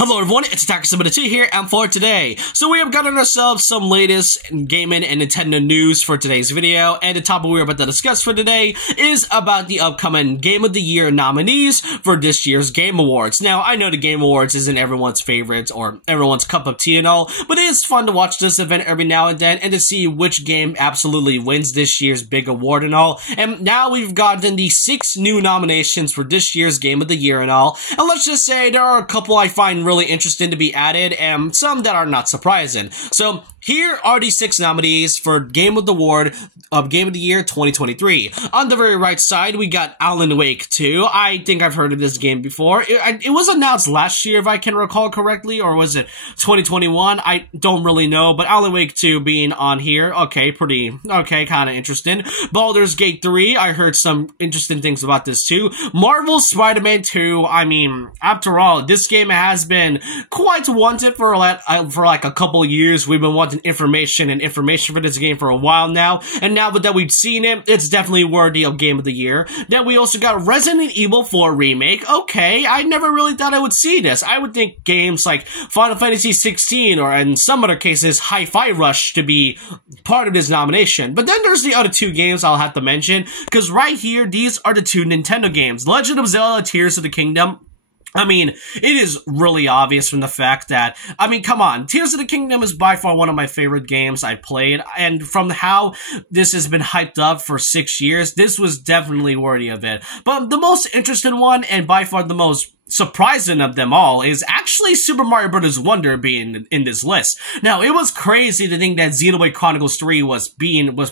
Hello everyone, it's Attacker72 here, and for today, so we have gotten ourselves some latest gaming and Nintendo news for today's video, and the topic we're about to discuss for today is about the upcoming Game of the Year nominees for this year's Game Awards. Now, I know the Game Awards isn't everyone's favorite or everyone's cup of tea and all, but it is fun to watch this event every now and then and to see which game absolutely wins this year's big award and all. And now we've gotten the 6 new nominations for this year's Game of the Year and all, and let's just say there are a couple I find really interesting to be added, and some that are not surprising. So here are the 6 nominees for Game of the Year 2023. On the very right side, we got Alan Wake 2. I think I've heard of this game before. It was announced last year, if I can recall correctly, or was it 2021? I don't really know, but Alan Wake 2 being on here, okay, kind of interesting. Baldur's Gate 3, I heard some interesting things about this too. Marvel's Spider-Man 2, I mean, after all, this game has been quite wanted for like a couple years. We've been wanting information for this game for a while now, and now that we've seen it, it's definitely worthy of Game of the Year. Then we also got Resident Evil 4 Remake. Okay, I never really thought I would see this. I would think games like Final Fantasy XVI or in some other cases Hi-Fi Rush to be part of this nomination. But then there's the other 2 games I'll have to mention, because right here, these are the 2 Nintendo games. Legend of Zelda Tears of the Kingdom. I mean, it is really obvious from the fact that, I mean, come on, Tears of the Kingdom is by far one of my favorite games I've played, and from how this has been hyped up for 6 years, this was definitely worthy of it. But the most interesting one, and by far the most surprising of them all, is actually Super Mario Bros. Wonder being in this list. Now, it was crazy to think that Xenoblade Chronicles 3 was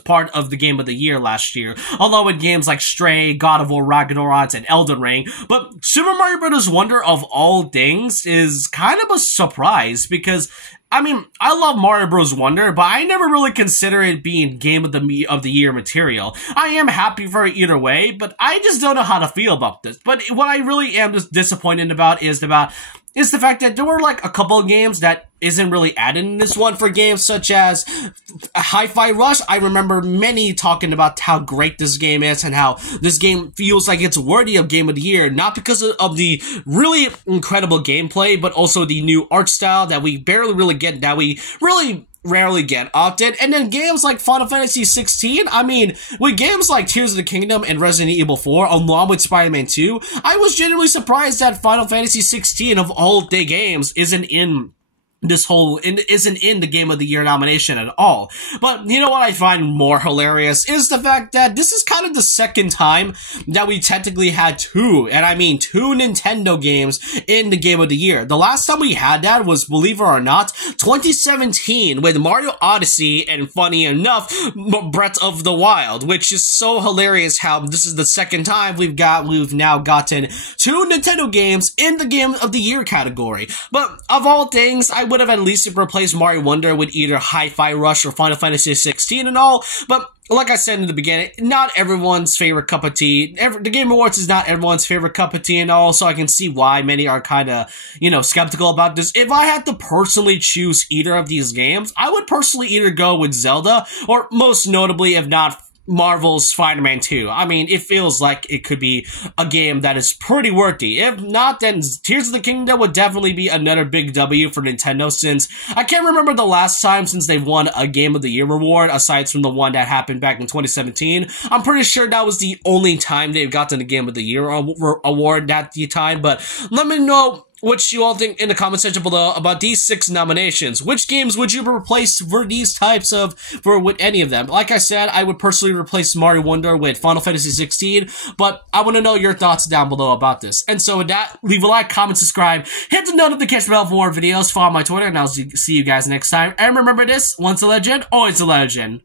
part of the Game of the Year last year, along with games like Stray, God of War Ragnarok, and Elden Ring. But Super Mario Bros. Wonder, of all things, is kind of a surprise, because I mean, I love Mario Bros. Wonder, but I never really consider it being Game of the Year material. I am happy for it either way, but I just don't know how to feel about this. But what I really am just disappointed about is the fact that there were like a couple of games that isn't really added in this one. For games such as Hi-Fi Rush, I remember many talking about how great this game is and how this game feels like it's worthy of Game of the Year, not because of the really incredible gameplay, but also the new art style that we rarely get often. And then games like Final Fantasy XVI, I mean, with games like Tears of the Kingdom and Resident Evil 4, along with Spider-Man 2, I was genuinely surprised that Final Fantasy XVI, of all of the games, isn't in the Game of the Year nomination at all. But you know what I find more hilarious is the fact that this is kind of the second time that we technically had 2 Nintendo games in the Game of the Year. The last time we had that was, believe it or not, 2017 with Mario Odyssey and, funny enough, Breath of the Wild, which is so hilarious how this is the second time we've now gotten 2 Nintendo games in the Game of the Year category. But of all things, I would have at least replaced Mario Wonder with either Hi-Fi Rush or Final Fantasy XVI and all, but like I said in the beginning, not everyone's favorite cup of tea. The Game Awards is not everyone's favorite cup of tea and all, so I can see why many are kind of, skeptical about this. If I had to personally choose either of these games, I would personally either go with Zelda, or most notably, if not, Marvel's Spider-Man 2. I mean, it feels like it could be a game that is pretty worthy. If not, then Tears of the Kingdom would definitely be another big W for Nintendo, since I can't remember the last time since they've won a Game of the Year award, aside from the one that happened back in 2017. I'm pretty sure that was the only time they've gotten a Game of the Year award that time, but let me know what you all think in the comment section below about these 6 nominations. Which games would you replace for with any of them? Like I said, I would personally replace Mario Wonder with Final Fantasy XVI, but I want to know your thoughts down below about this. And so with that, leave a like, comment, subscribe, hit the notification bell for more videos, follow my Twitter, and I'll see you guys next time. And remember this, once a legend, always a legend.